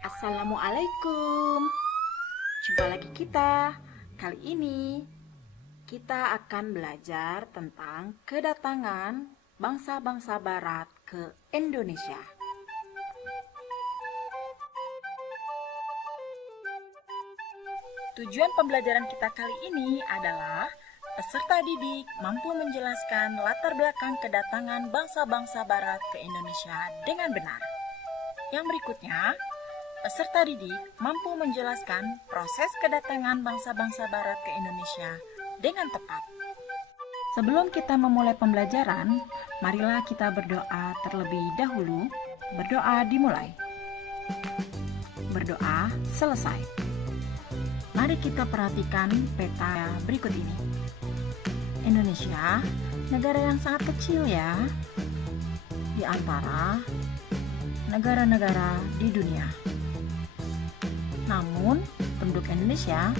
Assalamualaikum. Jumpa lagi kita. Kali ini kita akan belajar tentang kedatangan bangsa-bangsa barat ke Indonesia. Tujuan pembelajaran kita kali ini adalah peserta didik mampu menjelaskan latar belakang kedatangan bangsa-bangsa barat ke Indonesia dengan benar. Yang berikutnya, peserta didik mampu menjelaskan proses kedatangan bangsa-bangsa barat ke Indonesia dengan tepat. Sebelum kita memulai pembelajaran, marilah kita berdoa terlebih dahulu. Berdoa dimulai. Berdoa selesai. Mari kita perhatikan peta berikut ini. Indonesia, negara yang sangat kecil ya, di antara negara-negara di dunia. Namun, penduduk Indonesia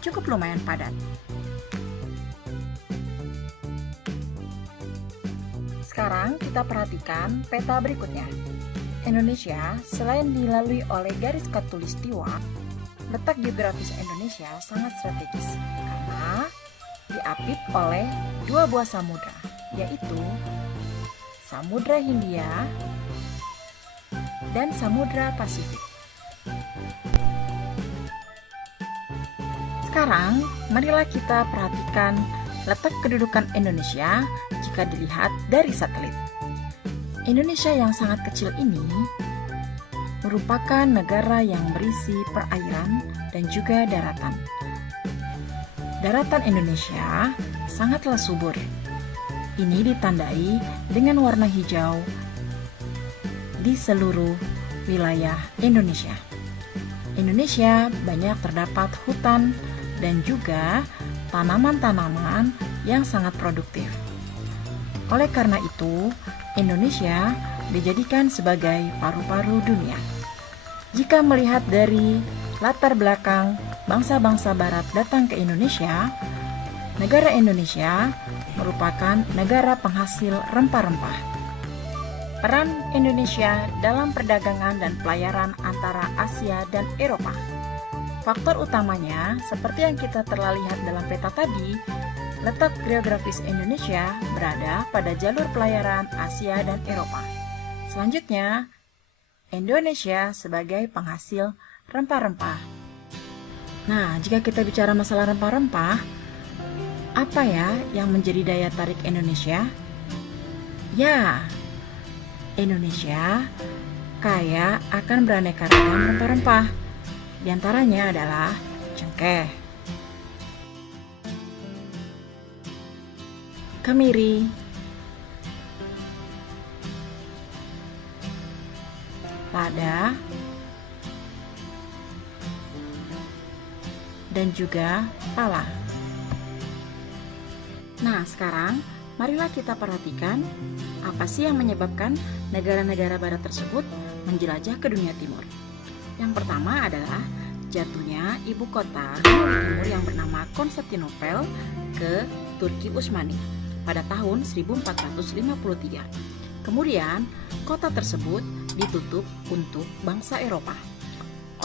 cukup lumayan padat. Sekarang kita perhatikan peta berikutnya. Indonesia selain dilalui oleh garis khatulistiwa, letak geografis Indonesia sangat strategis karena diapit oleh dua buah samudra, yaitu Samudra Hindia dan Samudra Pasifik. Sekarang, marilah kita perhatikan letak kedudukan Indonesia jika dilihat dari satelit. Indonesia yang sangat kecil ini merupakan negara yang berisi perairan dan juga daratan. Daratan Indonesia sangatlah subur. Ini ditandai dengan warna hijau di seluruh wilayah Indonesia. Indonesia banyak terdapat hutan dan juga tanaman-tanaman yang sangat produktif. Oleh karena itu, Indonesia dijadikan sebagai paru-paru dunia. Jika melihat dari latar belakang bangsa-bangsa barat datang ke Indonesia, negara Indonesia merupakan negara penghasil rempah-rempah. Peran Indonesia dalam perdagangan dan pelayaran antara Asia dan Eropa. Faktor utamanya, seperti yang kita telah lihat dalam peta tadi, letak geografis Indonesia berada pada jalur pelayaran Asia dan Eropa. Selanjutnya, Indonesia sebagai penghasil rempah-rempah. Nah, jika kita bicara masalah rempah-rempah, apa ya yang menjadi daya tarik Indonesia? Ya, Indonesia kaya akan beraneka ragam rempah-rempah. Di antaranya adalah cengkeh, kemiri, lada, dan juga pala. Nah, sekarang marilah kita perhatikan apa sih yang menyebabkan negara-negara barat tersebut menjelajah ke dunia timur. Yang pertama adalah jatuhnya ibu kota timur yang bernama Konstantinopel ke Turki Utsmani pada tahun 1453. Kemudian, kota tersebut ditutup untuk bangsa Eropa.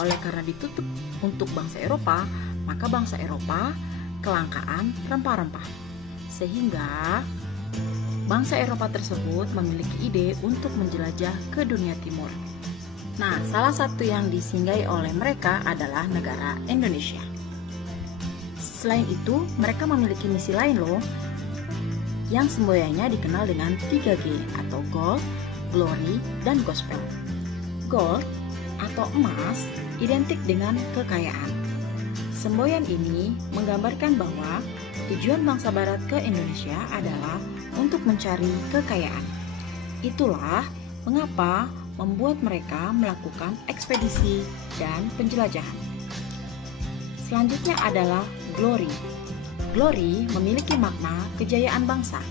Oleh karena ditutup untuk bangsa Eropa, maka bangsa Eropa kelangkaan rempah-rempah. Sehingga bangsa Eropa tersebut memiliki ide untuk menjelajah ke dunia timur. Nah, salah satu yang disinggahi oleh mereka adalah negara Indonesia. Selain itu, mereka memiliki misi lain loh, yang semboyannya dikenal dengan 3G atau Gold, Glory, dan Gospel. Gold atau emas identik dengan kekayaan. Semboyan ini menggambarkan bahwa tujuan bangsa barat ke Indonesia adalah untuk mencari kekayaan. Itulah mengapa membuat mereka melakukan ekspedisi dan penjelajahan. Selanjutnya adalah glory. Glory memiliki makna kejayaan bangsa.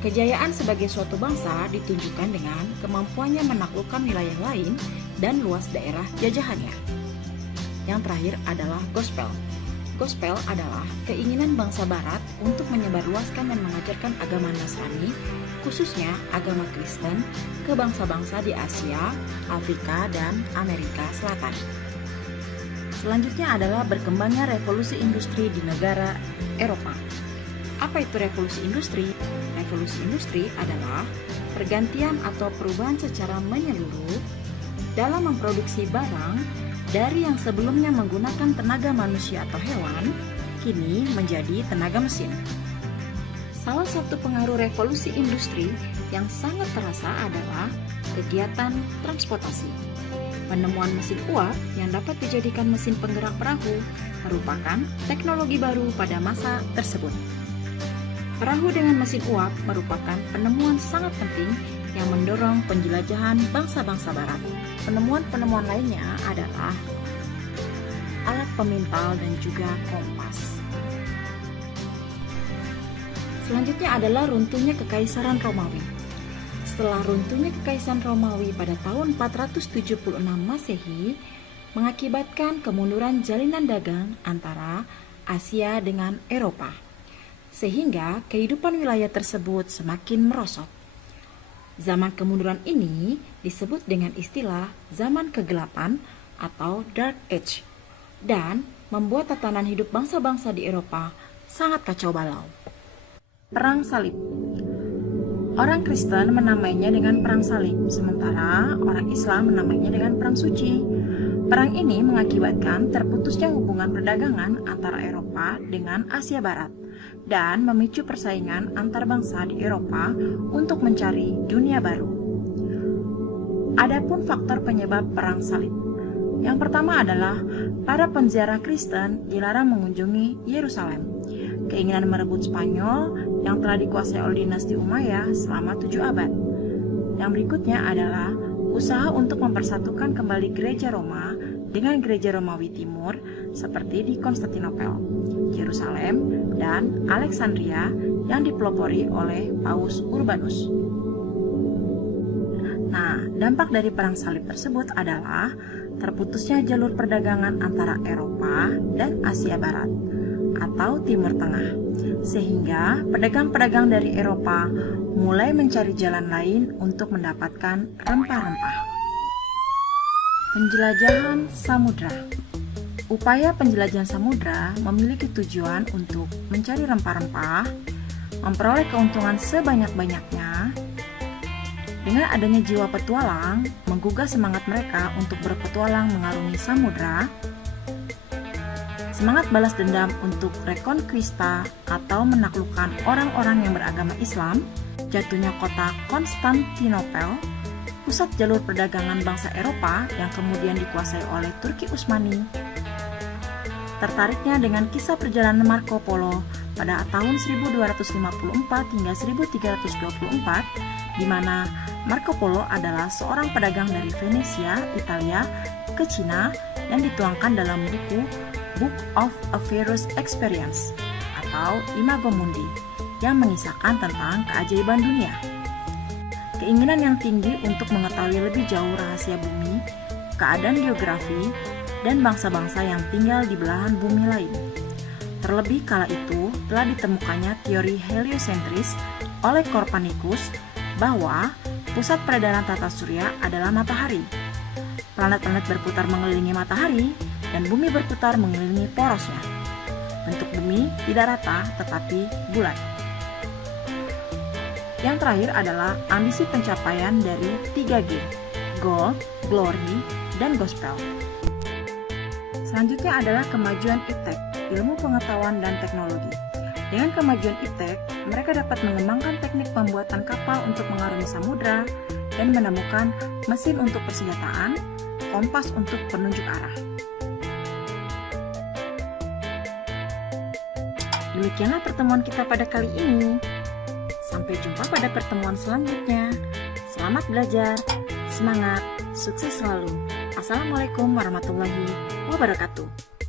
Kejayaan sebagai suatu bangsa ditunjukkan dengan kemampuannya menaklukkan wilayah lain dan luas daerah jajahannya. Yang terakhir adalah gospel. Gospel adalah keinginan bangsa barat untuk menyebarluaskan dan mengajarkan agama Nasrani, khususnya agama Kristen, ke bangsa-bangsa di Asia, Afrika, dan Amerika Selatan. Selanjutnya adalah berkembangnya revolusi industri di negara Eropa. Apa itu revolusi industri? Revolusi industri adalah pergantian atau perubahan secara menyeluruh dalam memproduksi barang dari yang sebelumnya menggunakan tenaga manusia atau hewan, kini menjadi tenaga mesin. Salah satu pengaruh revolusi industri yang sangat terasa adalah kegiatan transportasi. Penemuan mesin uap yang dapat dijadikan mesin penggerak perahu merupakan teknologi baru pada masa tersebut. Perahu dengan mesin uap merupakan penemuan sangat penting yang mendorong penjelajahan bangsa-bangsa barat. Penemuan-penemuan lainnya adalah alat pemintal dan juga kompas. Selanjutnya adalah runtuhnya Kekaisaran Romawi. Setelah runtuhnya Kekaisaran Romawi pada tahun 476 Masehi, mengakibatkan kemunduran jalinan dagang antara Asia dengan Eropa, sehingga kehidupan wilayah tersebut semakin merosot. Zaman kemunduran ini disebut dengan istilah zaman kegelapan atau Dark Age, dan membuat tatanan hidup bangsa-bangsa di Eropa sangat kacau balau. Perang Salib. Orang Kristen menamainya dengan Perang Salib, sementara orang Islam menamainya dengan Perang Suci. Perang ini mengakibatkan terputusnya hubungan perdagangan antara Eropa dengan Asia Barat dan memicu persaingan antar bangsa di Eropa untuk mencari dunia baru. Adapun faktor penyebab Perang Salib. Yang pertama adalah para penziarah Kristen dilarang mengunjungi Yerusalem. Keinginan merebut Spanyol yang telah dikuasai oleh dinasti Umayyah selama 7 abad. Yang berikutnya adalah usaha untuk mempersatukan kembali gereja Roma dengan gereja Romawi Timur seperti di Konstantinopel, Yerusalem, dan Alexandria yang dipelopori oleh Paus Urbanus. Nah, dampak dari Perang Salib tersebut adalah terputusnya jalur perdagangan antara Eropa dan Asia Barat atau Timur Tengah, sehingga pedagang-pedagang dari Eropa mulai mencari jalan lain untuk mendapatkan rempah-rempah. Penjelajahan samudra. Upaya penjelajahan samudra memiliki tujuan untuk mencari rempah-rempah, memperoleh keuntungan sebanyak-banyaknya. Dengan adanya jiwa petualang, menggugah semangat mereka untuk berpetualang mengarungi samudra, semangat balas dendam untuk reconquista atau menaklukkan orang-orang yang beragama Islam, jatuhnya kota Konstantinopel, pusat jalur perdagangan bangsa Eropa yang kemudian dikuasai oleh Turki Utsmani. Tertariknya dengan kisah perjalanan Marco Polo pada tahun 1254 hingga 1324, di mana Marco Polo adalah seorang pedagang dari Venesia, Italia, ke Cina yang dituangkan dalam buku Book of a Pharaoh's Experience atau Imago Mundi yang mengisahkan tentang keajaiban dunia. Keinginan yang tinggi untuk mengetahui lebih jauh rahasia bumi, keadaan geografi, dan bangsa-bangsa yang tinggal di belahan bumi lain. Terlebih kala itu telah ditemukannya teori heliosentris oleh Copernicus bahwa pusat peredaran tata surya adalah matahari. Planet-planet berputar mengelilingi matahari dan bumi berputar mengelilingi porosnya. Bentuk bumi tidak rata tetapi bulat. Yang terakhir adalah ambisi pencapaian dari 3G, Gold, Glory, dan Gospel. Selanjutnya adalah kemajuan iptek, ilmu pengetahuan dan teknologi. Dengan kemajuan iptek, mereka dapat mengembangkan teknik pembuatan kapal untuk mengarungi samudra dan menemukan mesin untuk persenjataan, kompas untuk penunjuk arah. Demikianlah pertemuan kita pada kali ini. Sampai jumpa pada pertemuan selanjutnya. Selamat belajar, semangat, sukses selalu. Assalamualaikum warahmatullahi wabarakatuh.